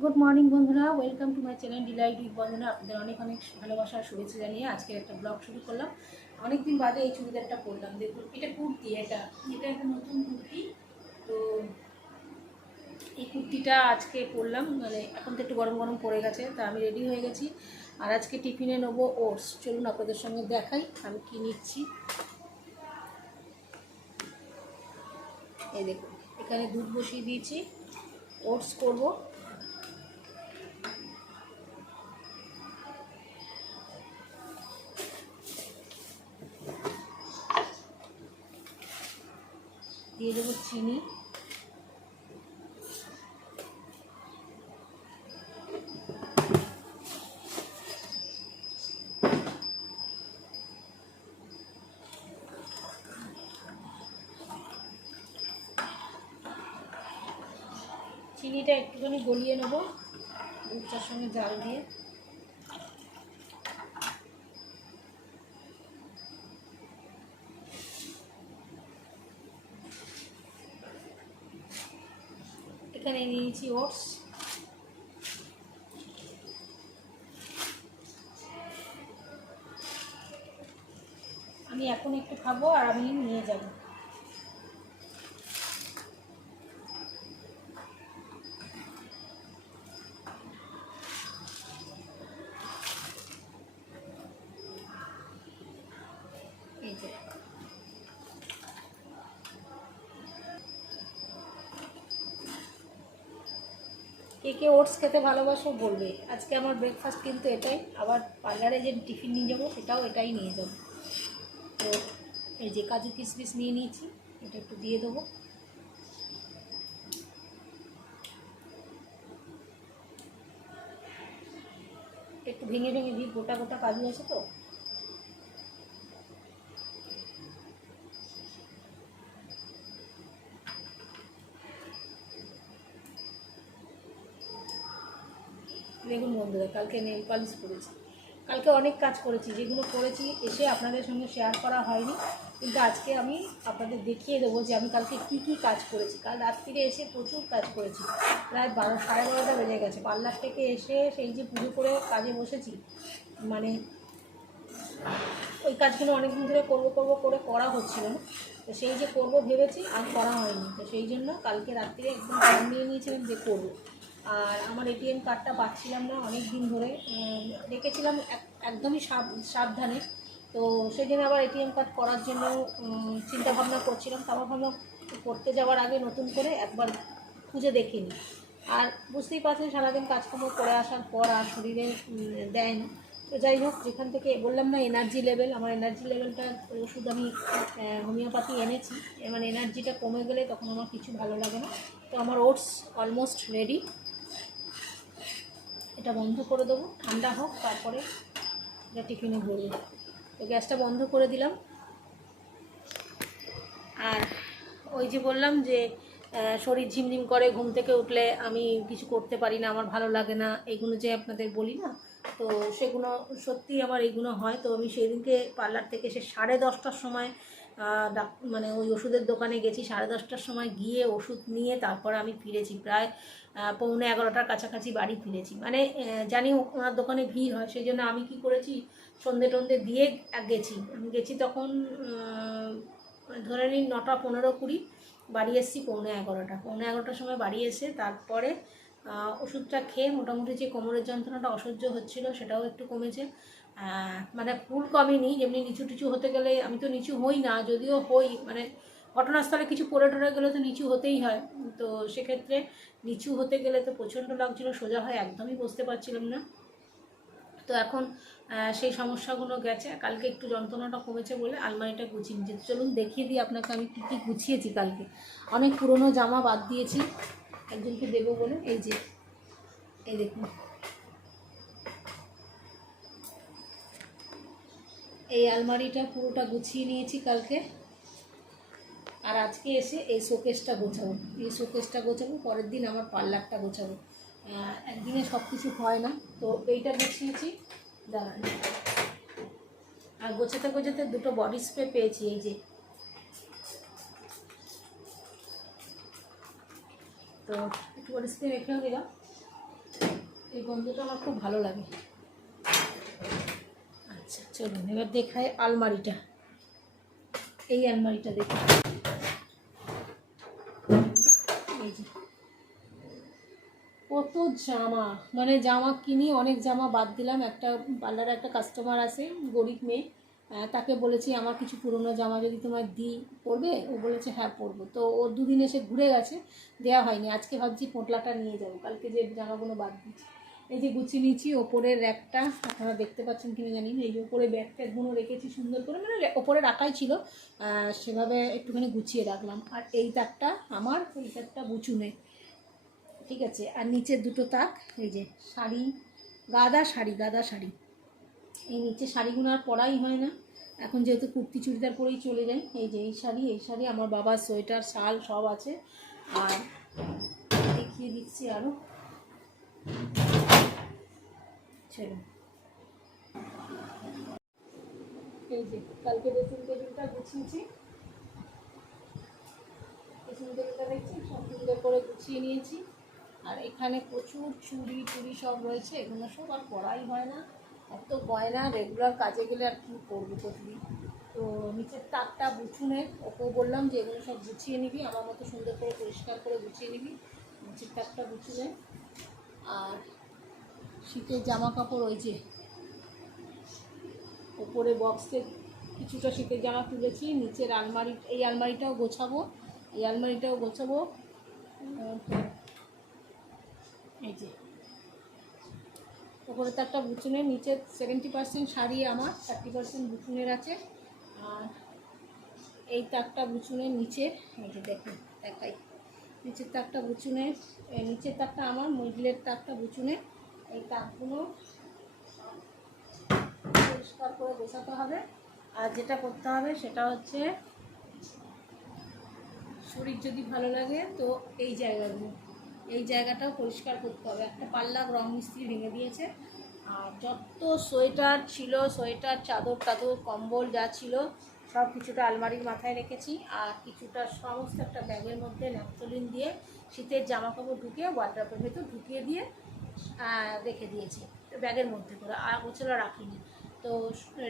Good morning বন্ধুরা। Welcome to my channel delight with বন্ধুরা আপনাদের অনেক অনেক ভালোবাসার শুভেচ্ছা জানিয়ে আজকে একটা ব্লগ শুরু করলাম। অনেকদিন বাদে এই চুড়িদারটা পরলাম। দেখুন, এটা কুর্তি, এটা এটা একটা নতুন কুর্তি। তো এই কুর্তিটা আজকে পরলাম। মানে এখন তো একটু গরম গরম পড়ে গেছে, তা আমি রেডি হয়ে গেছি। আর আজকে টিফিনে নেব ওটস। চলুন আপনাদের সঙ্গে দেখাই, আমি কি নিচ্ছি। এই দেখুন, এখানে দুধ বসিয়ে দিয়েছি। ওটস করব। দিয়ে দেবো চিনি। চিনিটা একটুখানি গলিয়ে নেব দুধটার সঙ্গে জাল দিয়ে। নিয়েছি ওটস আমি এখন একটু খাব আর আমি নিয়ে যাব। কে ওটস খেতে ভালোবাসো, বলবে, আজকে আমার ব্রেকফাস্ট কিন্তু এটাই। আবার পার্লারে যে টিফিন নিয়ে যাব, সেটাও এটাই নিয়ে যাব। তো এই যে কাজু কিশমিশ নিয়ে নিয়েছি, এটা একটু দিয়ে দেবো। একটু ভেঙে ভেঙে দিই, গোটা গোটা কাজু আছে তো দেখুন বন্ধুরা কালকে নেল পালিশ করেছি কালকে অনেক কাজ করেছি, যেগুলো করেছি এসে আপনাদের সঙ্গে শেয়ার করা হয়নি। কিন্তু আজকে আমি আপনাদের দেখিয়ে দেবো যে আমি কালকে কি কি কাজ করেছি। কাল রাত্রিরে এসে প্রচুর কাজ করেছি। প্রায় বারো, সাড়ে বারোটা বেজে গেছে। পার্লার থেকে এসে সেই যে পুজো করে কাজে বসেছি মানে ওই কাজগুলো অনেকদিন ধরে করব করব, করে করা হচ্ছিল না। তো সেই যে করব ভেবেছি আর করা হয়নি। তো সেই জন্য কালকে রাত্রিরে একদম টাইম নিয়ে নিয়েছিলাম যে করব। আর আমার এটিএম কার্ডটা পাচ্ছিলাম না অনেক দিন ধরে রেখেছিলাম এক- একদমই সাব- সাবধানে। তো সেই জন্য আবার এটিএম কার্ড করার জন্য উম, চিন্তা ভাবনা করছিলাম। তো আমার ভাবলাম করতে যাওয়ার আগে নতুন করে একবার খুঁজে দেখিনি। আর বুঝতেই পারছেন সারাদিন কাজকর্ম করে আসার পর আর শরীরে দেয় না তো যাই হোক যেখান থেকে বললাম না এনার্জি লেভেল আমার এনার্জি লেভেলটা ওষুধ আমি হোমিওপ্যাথি এনেছি। এবার এনার্জিটা কমে গেলে তখন আমার কিছু ভালো লাগে না। তো আমার ওটস অলমোস্ট রেডি। এটা বন্ধ করে দেবো। ঠান্ডা হোক, তারপরে এটা টিফিনে ভরবো তো গ্যাসটা বন্ধ করে দিলাম। আর ওই যে বললাম যে শরীর ঝিমঝিম করে, ঘুম থেকে উঠলে আমি কিছু করতে পারি না, আমার ভালো লাগে না এগুলো যে আপনাদের বলি না, তো সেগুলো সত্যিই আমার এগুলো হয়। তো আমি সেদিনকে পার্লার থেকে এসে সাড়ে দশটার সময় মানে ওই ওষুধের দোকানে গেছি, সাড়ে দশটার সময় গিয়ে ওষুধ নিয়ে তারপর আমি ফিরেছি। প্রায় পৌনে এগারোটার কাছাকাছি বাড়ি ফিরেছি। মানে জানি ওনার দোকানে ভিড় হয়, সেই জন্য আমি কি করেছি, সন্ধে টন্ধে দিয়ে গেছি। আমি গেছি তখন ধরে নিন নটা পনেরো কুড়ি, বাড়ি এসেছি পৌনে এগারোটা। পৌনে এগারোটার সময় বাড়ি এসে তারপরে ওষুধটা খেয়ে মোটামুটি যে কোমরের যন্ত্রণাটা অসহ্য হচ্ছিল সেটাও একটু কমেছে। মানে ফুল কমেনি, যেমনি নিচু টিচু হতে গেলে আমি তো নিচু হই না, যদিও হই মানে ঘটনাস্থলে কিছু পড়ে টরে গেলে তো নিচু হতেই হয়। তো সেক্ষেত্রে নিচু হতে গেলে তো প্রচণ্ড লাগছিল, সোজা হয় একদমই বসতে পারছিলাম না। তো এখন সেই সমস্যাগুলো গেছে। কালকে একটু যন্ত্রণাটা কমেছে বলে আলমারিটা গুছিয়ে নিয়েছি। চলুন দেখিয়ে দিই আপনাকে আমি কী কী গুছিয়েছি কালকে। অনেক পুরনো জামা বাদ দিয়েছি। একজনকে দেবো বলে, এই যে, এই দেখুন। এই আলমারিটা পুরোটা গুছিয়ে নিয়েছি কালকে। আর আজকে এসে এই শোকেসটা গোছাবো। এই শোকেসটা গোছাবো, পরের দিন আমার পার্লারটা গোছাবো। একদিনে সব কিছু হয় না, তো এইটা গুছিয়েছি। দাঁড়ান। আর গোছাতে গোছাতে দুটো বডি স্প্রে পেয়েছি, এই যে। তো একটু স্প্রে রেখেও দিলাম। এই গন্ধটা আমার খুব ভালো লাগে। আচ্ছা চলুন, এবার দেখায় আলমারিটা। এই আলমারিটা যে। কত জামা মানে জামা কিনি, অনেক জামা বাদ দিলাম। একটা পার্লারে একটা কাস্টমার আছে, গরিব মেয়ে। তাকে বলেছি, আমার কিছু পুরনো জামা যদি তোমার দিই, পরবে? ও বলেছে হ্যাঁ পরবো। তো ও দুদিন এসে ঘুরে গেছে দেওয়া হয়নি। আজকে ভাবছি পোটলাটা নিয়ে যাব, কালকে যে জামাগুলো বাদ দিচ্ছি এই যে গুছিয়ে নিয়েছি, ওপরের র্যাকটা, আপনারা দেখতে পাচ্ছেন কিনা জানি এই যে ওপরে ব্যাগ ট্যাগগুলো রেখেছি সুন্দর করে মানে ওপরে রাখাই ছিল সেভাবে একটুখানি গুছিয়ে রাখলাম। আর এই তাকটা আমার, এই তাকটা বুচুনে ঠিক আছে? আর নিচের দুটো তাক, এই যে শাড়ি, গাদা শাড়ি গাদা শাড়ি। এই নিচে শাড়িগুলো আর পরাই হয় না। এখন যেহেতু কুর্তি চুড়িদার পরেই চলে যাই, এই যে এই শাড়ি এই শাড়ি, আমার বাবার সোয়েটার, শাল সব আছে। আর দেখিয়ে দিচ্ছি আরও চলো। এই যে, কালকে ড্রেসিং টেবিলটা গুছিয়েছি। ড্রেসিং টেবিলটা দেখছি সব সুন্দর করে গুছিয়ে নিয়েছি। আর এখানে প্রচুর চুড়ি টুড়ি সব রয়েছে, এগুলো সব আর পড়াই হয় না। এত গয়না রেগুলার কাজে গেলে আর কী করব প্রতিদিন তো নিচের তাকটা বুঝুনে ওকেও বললাম যে এগুলো সব গুছিয়ে নিবি, আমার মতো সুন্দর করে পরিষ্কার করে গুছিয়ে নিবি। নিচের তাকটা বুঝুনে আর শীতের জামা কাপড় ওই যে, ওপরে বক্সে কিছুটা শীতের জামা তুলেছি নিচের আলমারি, এই আলমারিটাও গোছাবো, এই আলমারিটাও গোছাবো। এই যে। ওপরে তো একটা বুচুনের নিচে সেভেন্টি পার্সেন্ট শাড়ি আমার থার্টি পার্সেন্ট বুচুনের আছে। আর এই তাকটা বুচুনের নিচে, এই যে দেখুন, দেখাই। নিচের তাকটা বুচুনের এই নিচের তাকটা আমার মিডলের তাকটা বুচুনের এই তাকগুলো পরিষ্কার করে বসাতে হবে। আর যেটা করতে হবে সেটা হচ্ছে, শরীর যদি ভালো লাগে তো এই জায়গাগুলো এই জায়গাটাও পরিষ্কার করতে হবে। একটা পাল্লা রং মিস্ত্রি ভেঙে দিয়েছে। আর যত সোয়েটার ছিল, সোয়েটার, চাদর টাদর, কম্বল যা ছিল, সব কিছুটা আলমারির মাথায় রেখেছি। আর কিছুটা সমস্ত একটা ব্যাগের মধ্যে ন্যাপথলিন দিয়ে শীতের জামা কাপড় ঢুকিয়ে ওয়ার্ড্রপের ভেতর ঢুকিয়ে দিয়ে রেখে দিয়েছি। ব্যাগের মধ্যে করে, আর ওছাড়া রাখিনি। তো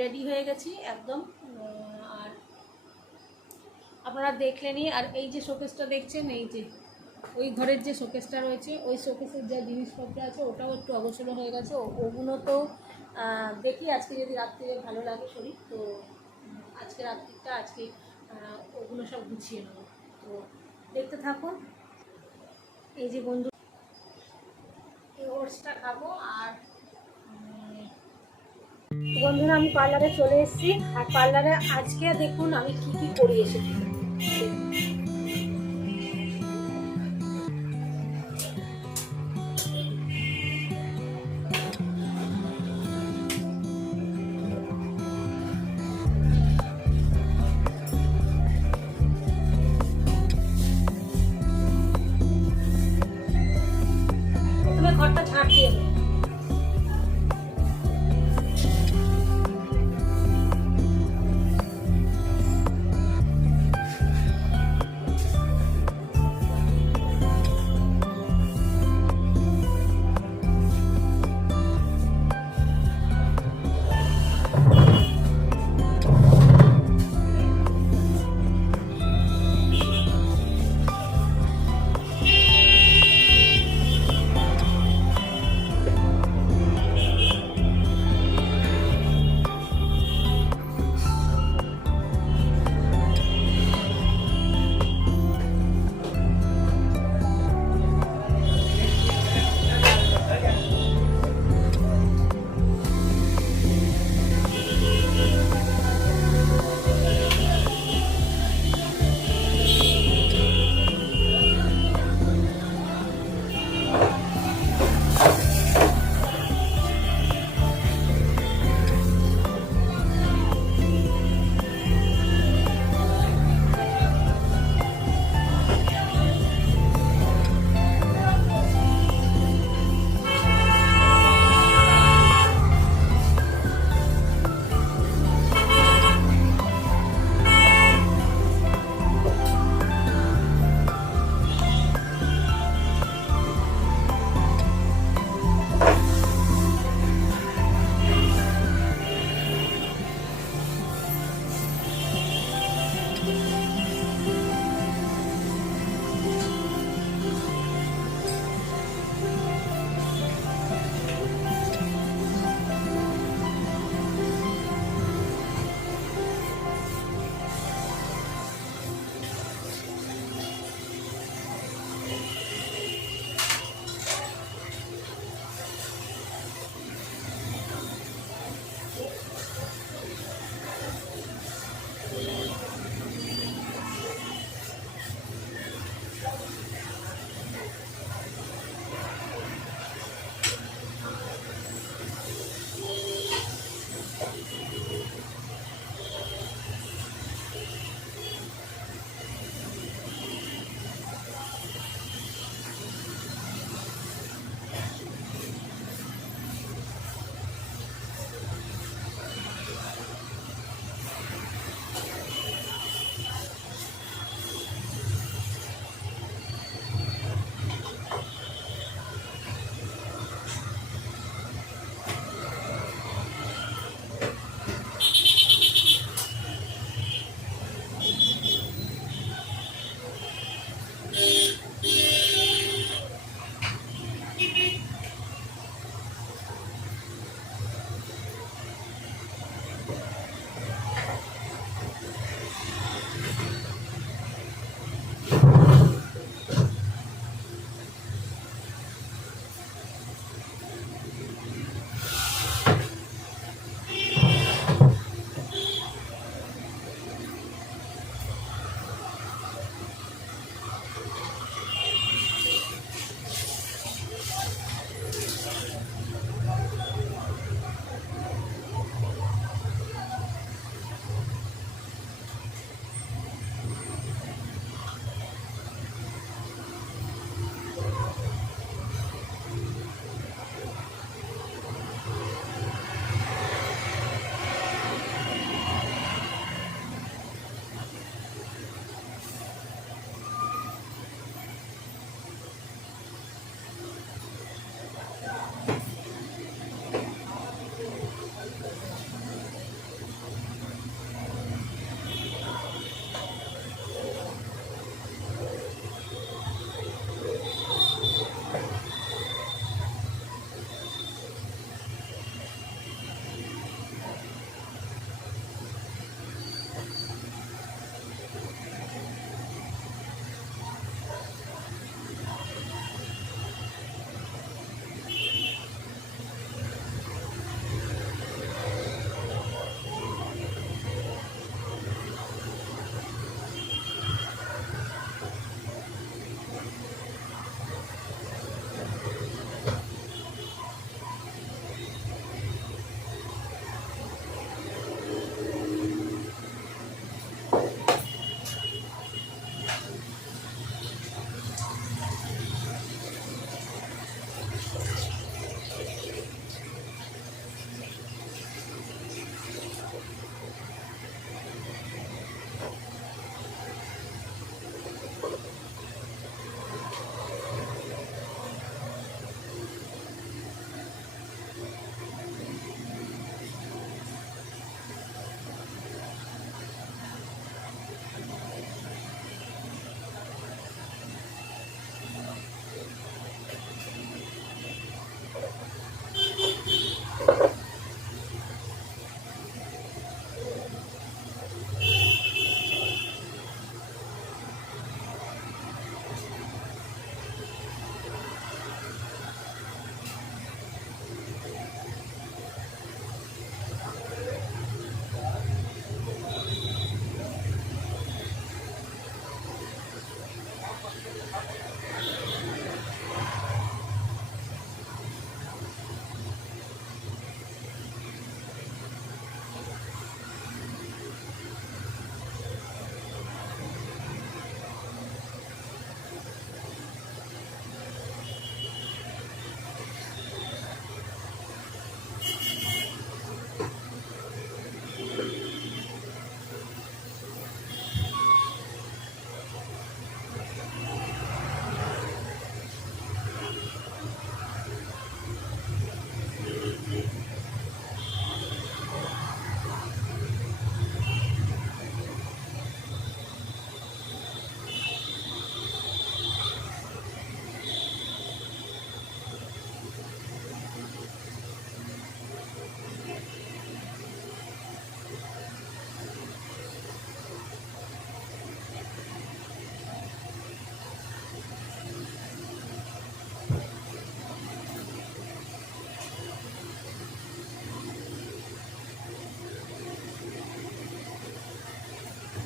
রেডি হয়ে গেছি একদম। আর আপনারা দেখলেনই, আর এই যে শোকেসটা দেখছেন, এই যে ওই ঘরের যে শোকেসটা রয়েছে, ওই শোকেসের যা জিনিসপত্র আছে, ওটাও একটু অগোছলো হয়ে গেছে। ওগুলো তো দেখি আজকে যদি রাত্রিরে ভালো লাগে শরীর, তো আজকে রাত্রিটা, আজকে ওগুলো সব গুছিয়ে নেব। তো দেখতে থাকুন। এই যে বন্ধু ওটসটা খাব আর বন্ধুরা, আমি পার্লারে চলে এসেছি। আর পার্লারে আজকে দেখুন আমি কি কি করি এসেছি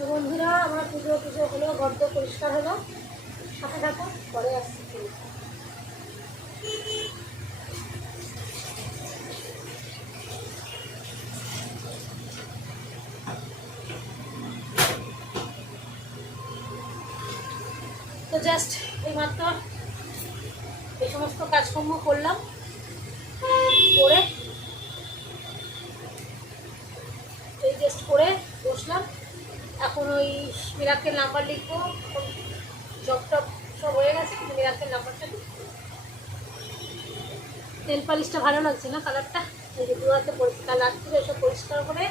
তো বন্ধুরা আমার পুজো পুজো হলো গর্ত পরিষ্কার হলো। সাথে সাথে পরে আসছি। লাগছে না কালারটা? এই যে দুয়াতে পরিষ্কার রাত্রিরে এসব পরিষ্কার করে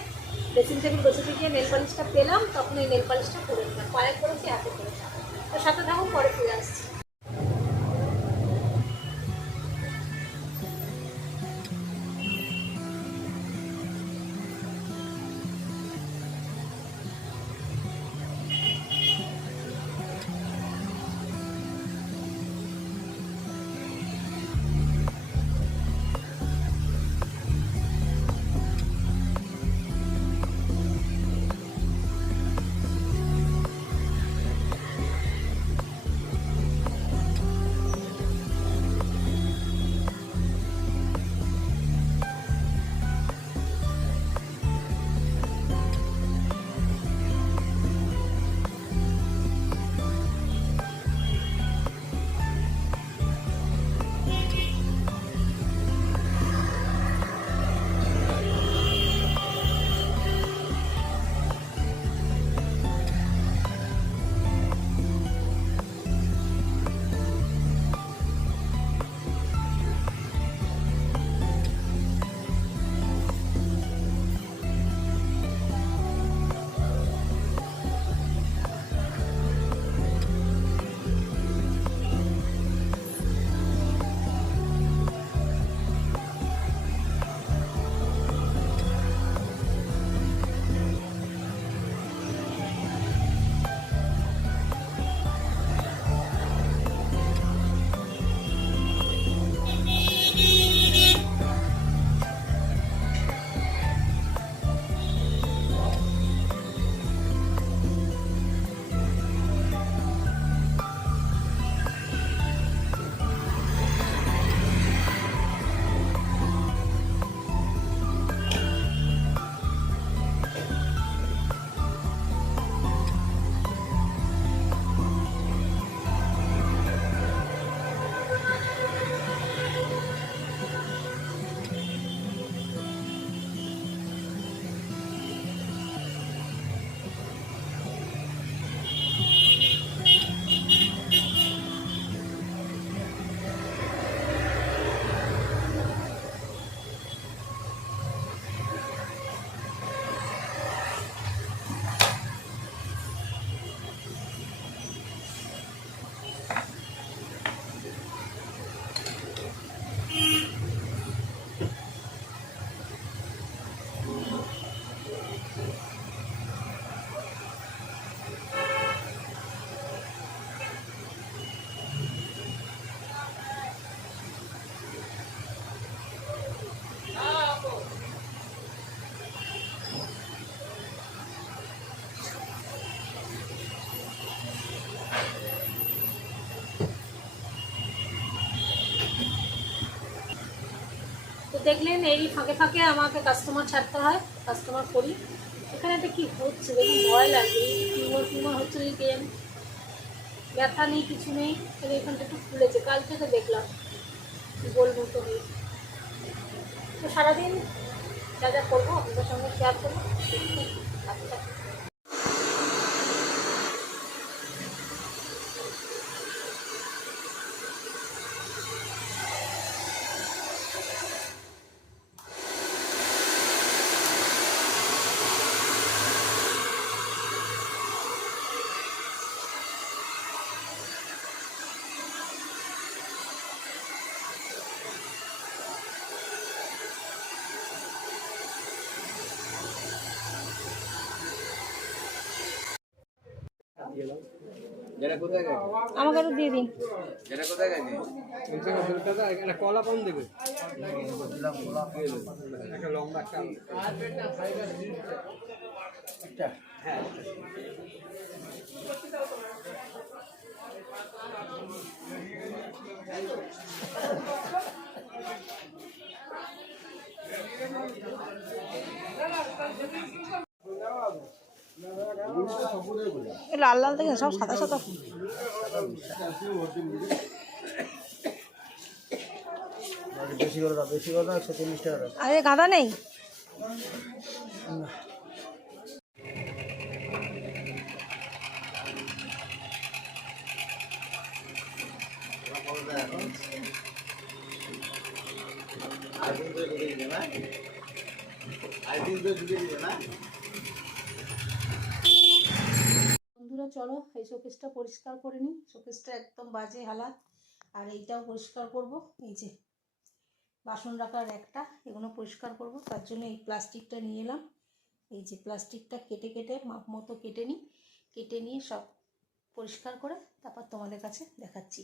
ড্রেসিং টেবিল বসে দিয়ে নেল পালিশটা পেলাম, তখন এই নেল পালিশটা করে নিলাম। পায়ে করেছি হাতে করেছি তো সাথে থাকুন, পরে ফিরে আসছি। দেখলেন এই ফাঁকে ফাঁকে আমাকে কাস্টমার ছাড়তে হয় কাস্টমার করি। এখানে তো কি হচ্ছে, দেখুন, ভয় লাগে টিউমার টিউমার হচ্ছে নাকি কে ব্যথা নেই, কিছু নেই তবে এখানটা একটু খুলেছে কাল থেকে দেখলাম বলব তো নেই তো সারাদিন যা যা করব, আপনাদের সঙ্গে শেয়ার করব। আমাকে একটু দিয়ে দিন। কলা পান দেবে। লম্বা হ্যাঁ। লাল লাল দেখে সব সাদা সাদা। ফুল বেশি করে দাও বেশি করে দাও একশো চল্লিশ টাকা দাও। আরে গাঁদা নেই? বন্ধুরা, চলো এই শোকেসটা পরিষ্কার করে নিই। শোকেসটা একদম বাজে হালাত। আর এইটাও পরিষ্কার করব। এই যে বাসন রাখার একটা, এগুলো পরিষ্কার করব। তার জন্য এই প্লাস্টিকটা নিয়ে এলাম। এই যে প্লাস্টিকটা কেটে কেটে মাপ মতো কেটে নিই। কেটে নিয়ে সব পরিষ্কার করে তারপর তোমাদের কাছে দেখাচ্ছি।